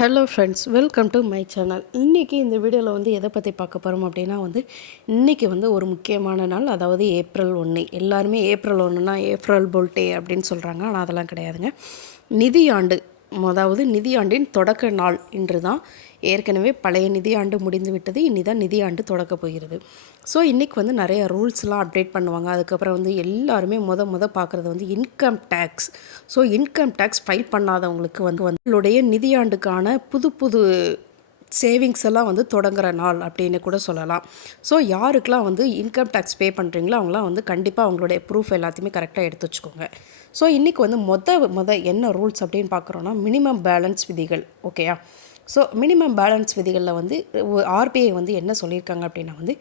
Hello friends, welcome to my channel. இன்றைக்கி இந்த வீடியோவில் வந்து எதை பற்றி பார்க்க போகிறோம் அப்படின்னா இன்றைக்கி ஒரு முக்கியமான நாள். அதாவது ஏப்ரல் 1. எல்லாருமே ஏப்ரல் 1னா ஏப்ரல் புல் டே அப்படின்னு சொல்கிறாங்க. ஆனால் அதெல்லாம் கிடையாதுங்க. நிதியாண்டு, அதாவது நிதியாண்டின் தொடக்க நாள் இன்று தான். ஏற்கனவே பழைய நிதியாண்டு முடிந்து விட்டது. இனி தான் நிதியாண்டு தொடக்க போகிறது. ஸோ இன்றைக்கி நிறைய ரூல்ஸ்லாம் அப்டேட் பண்ணுவாங்க. அதுக்கப்புறம் எல்லாருமே பார்க்குறது income tax. So income tax file பண்ணாதவங்களுக்கு உங்களுடைய நிதியாண்டுக்கான புது சேவிங்ஸ் எல்லாம் தொடங்குகிற நாள் அப்படின்னு கூட சொல்லலாம். ஸோ யாருக்கெல்லாம் இன்கம் டேக்ஸ் பே பண்ணுறீங்களோ அவங்களாம் கண்டிப்பாக அவங்களுடைய ப்ரூஃப் எல்லாத்தையுமே கரெக்டாக எடுத்து வச்சுக்கோங்க. ஸோ இன்றைக்கி என்ன ரூல்ஸ் அப்படின்னு பார்க்குறோன்னா, மினிமம் பேலன்ஸ் விதிகள். ஓகேயா? ஸோ மினிமம் பேலன்ஸ் விதிகளில் ஆர்பிஐ என்ன சொல்லியிருக்காங்க அப்படின்னா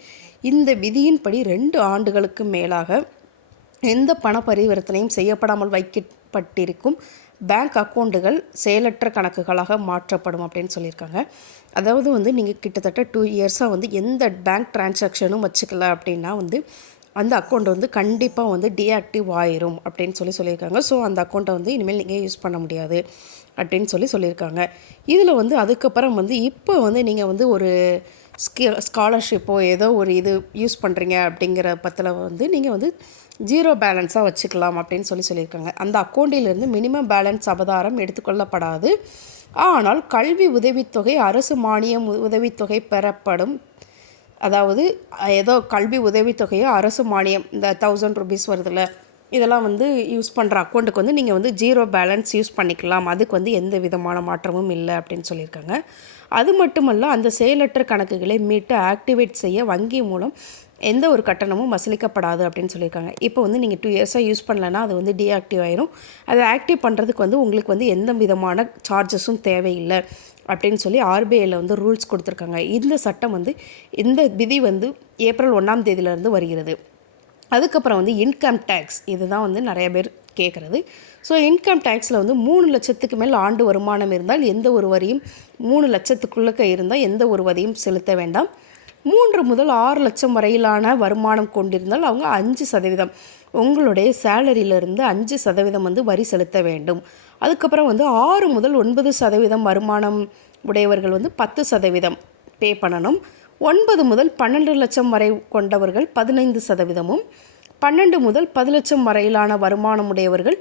இந்த விதியின்படி 2 ஆண்டுகளுக்கு மேலாக எந்த பண பரிவர்த்தனையும் செய்யப்படாமல் வைக்கப்பட்டிருக்கும் பேங்க் அக்கௌண்ட்டுகள் செயலற்ற கணக்குகளாக மாற்றப்படும் அப்படின்னு சொல்லியிருக்காங்க. அதாவது நீங்கள் கிட்டத்தட்ட 2 இயர்ஸாக எந்த பேங்க் டிரான்சாக்ஷனும் வச்சுக்கல அப்படின்னா அந்த அக்கௌண்ட் கண்டிப்பாக டீஆக்டிவ் ஆயிரும் அப்படின்னு சொல்லியிருக்காங்க. ஸோ அந்த அக்கௌண்ட்டை இனிமேல் நீங்கள் யூஸ் பண்ண முடியாது அப்படின்னு சொல்லியிருக்காங்க. இதில் அதுக்கப்புறம் இப்போ நீங்கள் ஒரு ஸ்காலர்ஷிப்போ ஏதோ ஒரு இது யூஸ் பண்ணுறீங்க அப்படிங்கிற பற்றில் நீங்கள் ஜீரோ பேலன்ஸாக வச்சுக்கலாம் அப்படின்னு சொல்லியிருக்காங்க. அந்த அக்கௌண்ட்டிலிருந்து மினிமம் பேலன்ஸ் அபதாரம் எடுத்துக்கொள்ளப்படாது. ஆனால் கல்வி உதவித்தொகை, அரசு மானியம் உதவித்தொகை பெறப்படும். அதாவது ஏதோ கல்வி உதவித்தொகையோ அரசு மானியம், இந்த 1000 ரூபீஸ் வருதுல்ல, இதெல்லாம் யூஸ் பண்ணுற அக்கௌண்ட்டுக்கு நீங்கள் ஜீரோ பேலன்ஸ் யூஸ் பண்ணிக்கலாம். அதுக்கு எந்த விதமான மாற்றமும் இல்லை அப்படின்னு சொல்லியிருக்காங்க. அது மட்டுமல்ல, அந்த செயலற்ற கணக்குகளை மீட்டு ஆக்டிவேட் செய்ய வங்கி மூலம் எந்த ஒரு கட்டணமும் வசூலிக்கப்படாது அப்படின்னு சொல்லியிருக்காங்க. இப்போ நீங்கள் 2 இயர்ஸாக யூஸ் பண்ணலைன்னா அது டீஆக்டிவ் ஆயிரும். அதை ஆக்டிவ் பண்ணுறதுக்கு உங்களுக்கு எந்த விதமான சார்ஜஸும் தேவையில்லை அப்படின்னு சொல்லி ஆர்பிஐயில் ரூல்ஸ் கொடுத்துருக்காங்க. இந்த சட்டம் இந்த விதி ஏப்ரல் 1ஆம் தேதியிலேருந்து வருகிறது. அதுக்கப்புறம் இன்கம் டேக்ஸ், இதுதான் நிறைய பேர் கேட்குறது. ஸோ இன்கம் டேக்ஸில் 3 லட்சத்துக்கு மேல் ஆண்டு வருமானம் இருந்தால் எந்த ஒரு வரியும், 3 லட்சத்துக்குள்ளே இருந்தால் எந்த ஒரு வரியும் செலுத்த வேண்டாம். 3 முதல் 6 லட்சம் வரையிலான வருமானம் கொண்டிருந்தால் அவங்க 5%, உங்களுடைய சேலரியிலிருந்து 5% வரி செலுத்த வேண்டும். அதுக்கப்புறம் 6 முதல் 9% வருமானம் உடையவர்கள் 10% பே பண்ணணும். 9 முதல் 12 லட்சம் வரை கொண்டவர்கள் 15%, 12 முதல் 10 லட்சம் வரையிலான வருமானம் உடையவர்கள்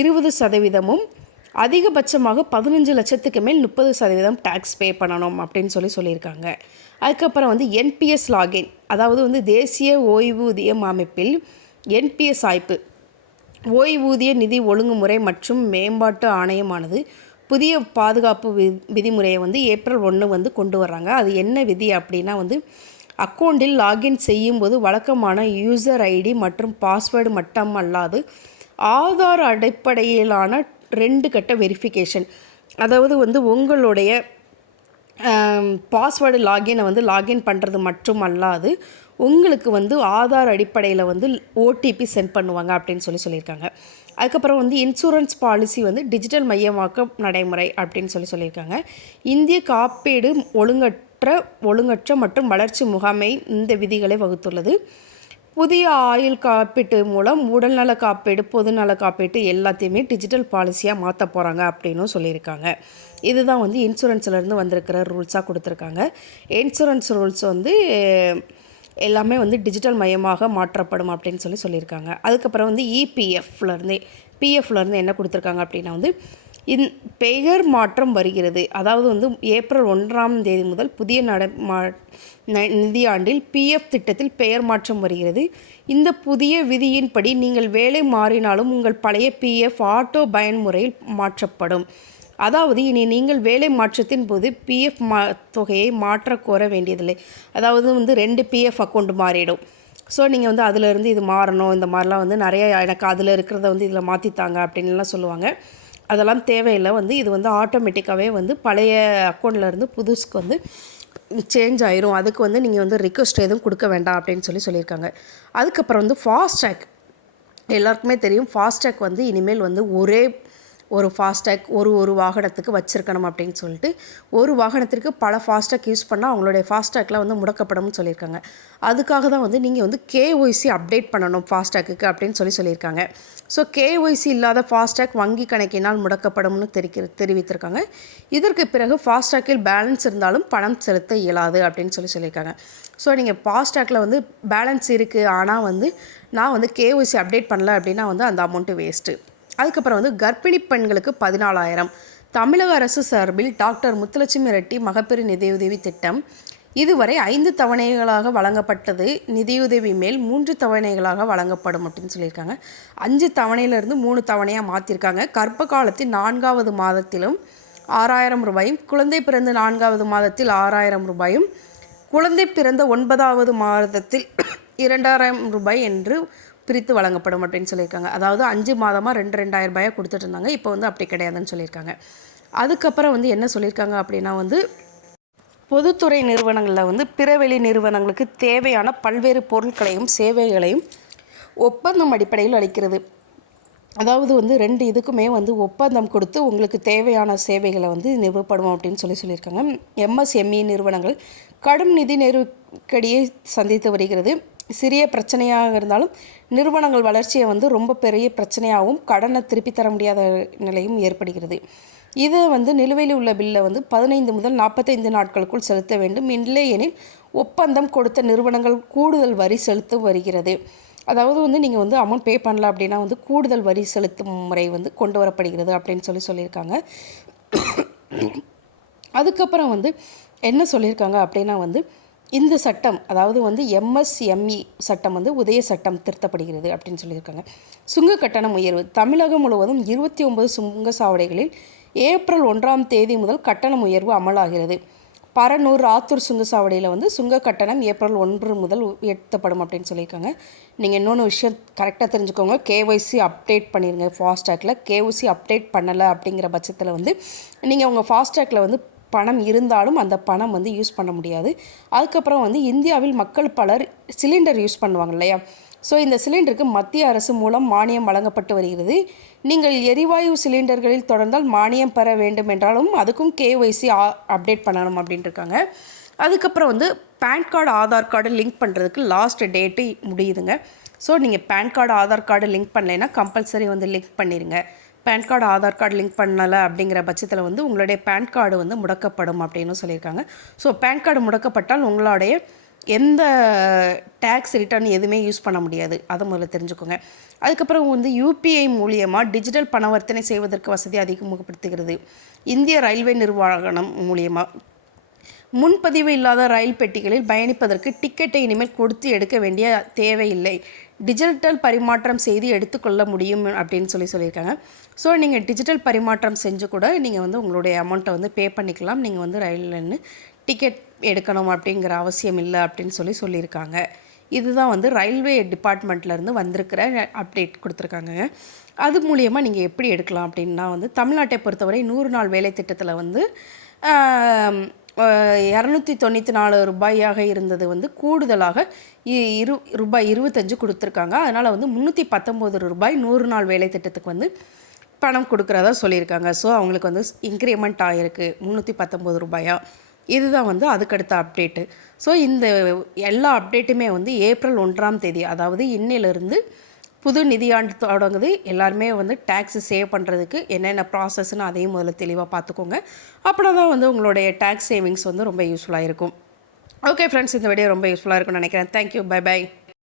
20%, அதிகபட்சமாக 15 லட்சத்துக்கு மேல் 30% டேக்ஸ் பே பண்ணணும் அப்படின்னு சொல்லியிருக்காங்க. அதுக்கப்புறம் என்பிஎஸ் லாகின், அதாவது தேசிய ஓய்வூதியம் அமைப்பில் என்பிஎஸ் ஆய்ப்பு, ஓய்வூதிய நிதி ஒழுங்குமுறை மற்றும் மேம்பாட்டு ஆணையமானது புதிய பாதுகாப்பு விதிமுறையை ஏப்ரல் 1 கொண்டு வர்றாங்க. அது என்ன விதி அப்படின்னா அக்கௌண்ட்டில் லாகின் செய்யும்போது வழக்கமான யூசர் ஐடி மற்றும் பாஸ்வேர்டு மட்டும் அல்லாது ஆதார் அடிப்படையிலான 2 கட்ட வெரிஃபிகேஷன், அதாவது உங்களுடைய பாஸ்வேர்டு லாகினை லாகின் பண்ணுறது மட்டும் அல்லாது உங்களுக்கு ஆதார் அடிப்படையில் ஓடிபி சென்ட் பண்ணுவாங்க அப்படின்னு சொல்லியிருக்காங்க. அதுக்கப்புறம் இன்சூரன்ஸ் பாலிசி டிஜிட்டல் மையமாக்க நடைமுறை அப்படின்னு சொல்லியிருக்காங்க. இந்திய காப்பீடு ஒழுங்கற்ற மற்றும் வளர்ச்சி முகாமை இந்த விதிகளை வகுத்துள்ளது. புதிய ஆயுள் காப்பீட்டு மூலம் உடல்நல காப்பீடு, பொதுநல காப்பீட்டு எல்லாத்தையுமே டிஜிட்டல் பாலிசியாக மாற்ற போகிறாங்க அப்படின்னும் சொல்லியிருக்காங்க. இதுதான் இன்சூரன்ஸ்லேருந்து வந்திருக்கிற ரூல்ஸாக கொடுத்துருக்காங்க. இன்சூரன்ஸ் ரூல்ஸ் எல்லாமே டிஜிட்டல் மயமாக மாற்றப்படும் அப்படின்னு சொல்லியிருக்காங்க. அதுக்கப்புறம் பிஎஃப்லேருந்து என்ன கொடுத்துருக்காங்க அப்படின்னா பெயர் மாற்றம் வருகிறது. அதாவது ஏப்ரல் 1ஆம் தேதி முதல் புதிய நிதியாண்டில் பிஎஃப் திட்டத்தில் பெயர் மாற்றம் வருகிறது. இந்த புதிய விதியின்படி நீங்கள் வேலை மாறினாலும் உங்கள் பழைய பிஎஃப் ஆட்டோ பயன்முறையில் மாற்றப்படும். அதாவது இனி நீங்கள் வேலை மாற்றத்தின் போது பிஎஃப் தொகையை மாற்ற கோர வேண்டியதில்லை. அதாவது 2 பிஎஃப் அக்கௌண்ட் மாறிடும். ஸோ நீங்கள் அதிலேருந்து இது மாறணும், இந்த மாதிரிலாம் நிறைய எனக்கு அதில் இருக்கிறத இதில் மாற்றித்தாங்க அப்படின்லாம் சொல்லுவாங்க. அதெல்லாம் தேவையில்லை. இது ஆட்டோமேட்டிக்காகவே பழைய அக்கௌண்ட்லேருந்து புதுசுக்கு சேஞ்ச் ஆயிரும். அதுக்கு நீங்கள் ரிக்வெஸ்ட் எதுவும் கொடுக்க வேண்டாம் அப்படின்னு சொல்லியிருக்காங்க. அதுக்கப்புறம் ஃபாஸ்ட்ராக், எல்லாருக்குமே தெரியும். ஃபாஸ்ட்ராக் இனிமேல் ஒரே ஒரு ஃபாஸ்டேக் ஒரு வாகனத்துக்கு வச்சுருக்கணும் அப்படின்னு சொல்லிட்டு ஒரு வாகனத்திற்கு பல ஃபாஸ்டேக் யூஸ் பண்ணால் அவங்களுடைய ஃபாஸ்டேக்கில் வந்து முடக்கப்படும்னு சொல்லியிருக்காங்க. அதுக்காக தான் வந்து நீங்கள் வந்து கேஒய்சி அப்டேட் பண்ணணும் ஃபாஸ்டேக்குக்கு அப்படின்னு சொல்லியிருக்காங்க. ஸோ கேஒய்சி இல்லாத ஃபாஸ்டேக் வங்கி கணக்கினால் முடக்கப்படும்னு தெரிவித்திருக்காங்க. இதற்கு பிறகு ஃபாஸ்டேக்கில் பேலன்ஸ் இருந்தாலும் பணம் செலுத்த இயலாது அப்படின்னு சொல்லியிருக்காங்க. ஸோ நீங்கள் ஃபாஸ்டேக்கில் வந்து பேலன்ஸ் இருக்குது, ஆனால் வந்து நான் வந்து கேஒய்சி அப்டேட் பண்ணல அப்படின்னா வந்து அந்த அமௌண்ட்டு வேஸ்ட்டு. அதுக்கப்புறம் வந்து கர்ப்பிணி பெண்களுக்கு 14,000 தமிழக அரசு சார்பில் டாக்டர் முத்துலட்சுமி ரெட்டி மகப்பேறு நிதியுதவி திட்டம் இதுவரை 5 தவணைகளாக வழங்கப்பட்டது. நிதியுதவி மேல் 3 தவணைகளாக வழங்கப்படும் அப்படின்னு சொல்லியிருக்காங்க. 5 தவணையிலிருந்து 3 தவணையாக மாற்றிருக்காங்க. கர்ப்ப காலத்தில் 4வது மாதத்திலும் 6,000 ரூபாயும், குழந்தை பிறந்த 4வது மாதத்தில் 6,000 ரூபாயும், குழந்தை பிறந்த 9வது மாதத்தில் 2,000 ரூபாய் என்று பிரித்து வழங்கப்படும் அப்படின்னு சொல்லியிருக்காங்க. அதாவது 5 மாதமாக 2,000 ரூபாயாக கொடுத்துட்டு இருந்தாங்க. இப்போ வந்து அப்படி கிடையாதுன்னு சொல்லியிருக்காங்க. அதுக்கப்புறம் வந்து என்ன சொல்லியிருக்காங்க அப்படின்னா வந்து பொதுத்துறை நிறுவனங்களில் வந்து பிறவெளி நிறுவனங்களுக்கு தேவையான பல்வேறு பொருட்களையும் சேவைகளையும் ஒப்பந்தம் அடிப்படையில் அளிக்கிறது. அதாவது வந்து 2 இதுக்குமே வந்து ஒப்பந்தம் கொடுத்து உங்களுக்கு தேவையான சேவைகளை வந்து நிறுவப்படும் அப்படின்னு சொல்லியிருக்காங்க. எம்எஸ்எம்இ நிறுவனங்கள் கடும் நிதி நெருக்கடியை சந்தித்து வருகிறது. சிறிய பிரச்சனையாக இருந்தாலும் நிறுவனங்கள் வளர்ச்சியை வந்து ரொம்ப பெரிய பிரச்சனையாகவும் கடனை திருப்பி தர முடியாத நிலையும் ஏற்படுகிறது. இது வந்து நிலுவையில் உள்ள பில்லை வந்து 15 முதல் 45 நாட்களுக்குள் செலுத்த வேண்டும். இல்லையெனில் ஒப்பந்தம் கொடுத்த நிறுவனங்கள் கூடுதல் வரி செலுத்த வருகிறது. அதாவது வந்து நீங்கள் வந்து அமௌண்ட் பே பண்ணல அப்படின்னா வந்து கூடுதல் வரி செலுத்தும் முறை வந்து கொண்டு வரப்படுகிறது அப்படின்னு சொல்லியிருக்காங்க. அதுக்கப்புறம் வந்து என்ன சொல்லியிருக்காங்க அப்படின்னா வந்து இந்த சட்டம், அதாவது வந்து எம்எஸ்எம்இ சட்டம் வந்து உதய சட்டம் திருத்தப்படுகிறது அப்படின்னு சொல்லியிருக்காங்க. சுங்க கட்டணம் உயர்வு தமிழகம் முழுவதும் 29 சுங்க சாவடிகளில் ஏப்ரல் 1ஆம் தேதி முதல் கட்டணம் உயர்வு அமலாகிறது. பரனூர், ஆத்தூர் சுங்கசாவடியில் வந்து சுங்க கட்டணம் ஏப்ரல் 1 முதல் உயர்த்தப்படும் அப்படின்னு சொல்லியிருக்காங்க. நீங்கள் இன்னொன்று விஷயம் கரெக்டாக தெரிஞ்சுக்கோங்க, கேஒய்சி அப்டேட் பண்ணிடுங்க. ஃபாஸ்டேக்கில் கேஒய்சி அப்டேட் பண்ணலை அப்படிங்கிற பட்சத்தில் வந்து நீங்கள் உங்கள் ஃபாஸ்டேக்கில் வந்து பணம் இருந்தாலும் அந்த பணம் வந்து யூஸ் பண்ண முடியாது. அதுக்கப்புறம் வந்து இந்தியாவில் மக்கள் பலர் சிலிண்டர் யூஸ் பண்ணுவாங்க இல்லையா? ஸோ இந்த சிலிண்டருக்கு மத்திய அரசு மூலம் மானியம் வழங்கப்பட்டு வருகிறது. நீங்கள் எரிவாயு சிலிண்டர்களில் தொடர்ந்தால் மானியம் பெற வேண்டும் என்றாலும் அதுக்கும் கேஒய்சி அப்டேட் பண்ணணும் அப்படின்ட்டு இருக்காங்க. அதுக்கப்புறம் வந்து PAN card, Aadhaar card link பண்ணுறதுக்கு லாஸ்ட் டேட்டு முடியுதுங்க. ஸோ நீங்கள் PAN card, Aadhaar card link பண்ணலைன்னா கம்பல்சரி வந்து லிங்க் பண்ணிடுங்க. PAN card, Aadhaar card link பண்ணலை அப்படிங்கிற பட்சத்தில் வந்து உங்களுடைய பேன் கார்டு வந்து முடக்கப்படும் அப்படின்னு சொல்லியிருக்காங்க. ஸோ பேன் கார்டு முடக்கப்பட்டால் உங்களுடைய எந்த டேக்ஸ் ரிட்டர்ன் எதுவுமே யூஸ் பண்ண முடியாது. அதை முதல்ல தெரிஞ்சுக்கோங்க. அதுக்கப்புறம் வந்து யூபிஐ மூலியமாக டிஜிட்டல் பணவர்த்தனை செய்வதற்கு வசதி அதிகப்படுத்துகிறது. இந்திய ரயில்வே நிர்வாகம் மூலியமாக முன்பதிவு இல்லாத ரயில் பெட்டிகளில் பயணிப்பதற்கு டிக்கெட்டை இனிமேல் கொடுத்து எடுக்க வேண்டிய தேவையில்லை. டிஜிட்டல் பரிமாற்றம் செய்து எடுத்துக்கொள்ள முடியும் அப்படின்னு சொல்லியிருக்காங்க. ஸோ நீங்கள் டிஜிட்டல் பரிமாற்றம் செஞ்சு கூட நீங்கள் வந்து உங்களுடைய அமௌண்ட்டை வந்து பே பண்ணிக்கலாம். நீங்கள் வந்து ரயில்லேருந்து டிக்கெட் எடுக்கணும் அப்படிங்கிற அவசியம் இல்லை அப்படின்னு சொல்லியிருக்காங்க. இதுதான் வந்து ரயில்வே டிபார்ட்மெண்ட்லேருந்து வந்திருக்கிற அப்டேட் கொடுத்துருக்காங்க. அது மூலியமாக நீங்கள் எப்படி எடுக்கலாம் அப்படின்னா வந்து தமிழ்நாட்டை பொறுத்தவரை 100 நாள் வேலை திட்டத்தில் வந்து 294 ரூபாயாக இருந்தது வந்து கூடுதலாக ரூபாய் 25 கொடுத்துருக்காங்க. அதனால் வந்து 319 ரூபாய் 100 நாள் வேலை திட்டத்துக்கு வந்து பணம் கொடுக்குறதா சொல்லியிருக்காங்க. ஸோ அவங்களுக்கு வந்து இன்க்ரிமெண்ட் ஆகிருக்கு 319 ரூபாயா. இதுதான் வந்து அதுக்கடுத்த அப்டேட்டு. ஸோ இந்த எல்லா அப்டேட்டுமே வந்து ஏப்ரல் 1ஆம் தேதி, அதாவது இன்னிலிருந்து புது நிதியாண்டு தொடங்குது. எல்லாருமே வந்து டேக்ஸு சேவ் பண்ணுறதுக்கு என்னென்ன ப்ராசஸ்ன்னு அதையும் முதல்ல தெளிவாக பார்த்துக்கோங்க. அப்படின்னா தான் வந்து உங்களுடைய டேக்ஸ் சேவிங்ஸ் வந்து ரொம்ப யூஸ்ஃபுல்லாக இருக்கும். ஓகே ஃப்ரெண்ட்ஸ், இந்த வீடியோ ரொம்ப யூஸ்ஃபுல்லாக இருக்கும்னு நினைக்கிறேன். Thank you, bye by.